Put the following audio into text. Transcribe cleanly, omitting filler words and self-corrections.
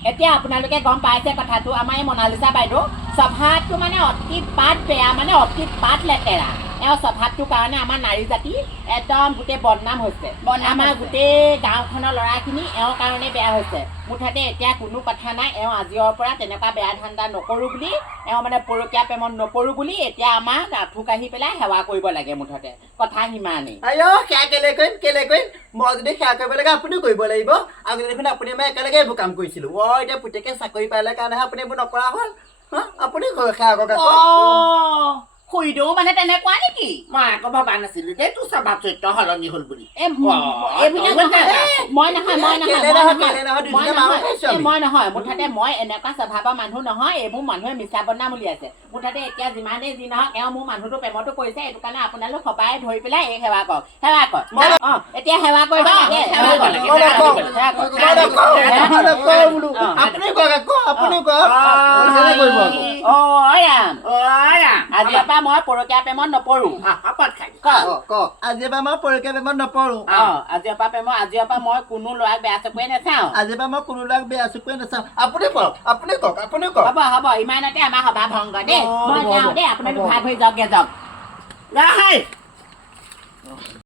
এতিয়া আপোনালোকে গম পাইছে কথাটো আমাৰ এই মনালিছা বাইদেউ স্বভাৱটো মানে অতি পাত বেয়া মানে অতি পাত লেতেৰা এওঁ স্বভাৱটোৰ কাৰণে আমাৰ নাৰী জাতি একদম গোটেই বদনাম হৈছে আমাৰ গোটেই গাঁওখনৰ ল'ৰাখিনি এওঁৰ কাৰণে বেয়া হৈছে মুঠতে এতিয়া কোনো কথা নাই এওঁ আজিৰ পৰা তেনেকুৱা বেয়া ধান্দা নকৰোঁ বুলি এওঁ মানে পৰকীয়া প্ৰেমত নকৰোঁ বুলি এতিয়া আমাক আঁঠু কাঢ়ি পেলাই সেৱা কৰিব লাগে মুঠতে কথা সিমানেই সেয়া কেলে কৰিম মই যদি সেয়া কৰিব লাগে আপুনিও কৰিব লাগিব আগতে দেখোন আপুনি মই একেলগে এইবোৰ কাম কৰিছিলোঁ এতিয়া পুতেকে চাকৰি পালে কাৰণেহে আপুনি এইবোৰ নকৰা হ'ল আপুনি সেয়া কৰক খুইদেউ মানে তেনেকুৱা নেকি মই আকৌ ভবা নাছিলো দেই তোৰ স্বভাৱ চৰিত্ৰ সলনি হ'ল বুলি মই নহয় মুঠতে মই এনেকুৱা স্বভাৱৰ মানুহ নহয় এইবোৰ মানুহে মিছা বদনাম উলিয়াইছে মুঠতে এতিয়া যিমানেই যি নহওক এওঁ মোৰ মানুহটো প্ৰেমতো কৰিছে এইটো কাৰণে আপোনালোক সবাই ধৰি পেলাই এই সেৱা কৰক এতিয়া সেৱা কৰিব আজিৰ পৰা মই পৰকীয়া প্ৰেমত নপৰো আজিৰ পৰা মই পৰকীয়া প্ৰেমত নপৰো আজিৰ পৰা মই কোনো ল'ৰাক বেয়া চকুৱে নাচাওঁ আজিৰ পৰা মই কোনো ল'ৰাক বেয়া চকুৱে নাচাওঁ আপুনি কওক হ'ব ইমানতে আমাৰ সভা ভংগ দেই মই যাওঁ দেই আপোনালোক ভাগ হৈ যাওক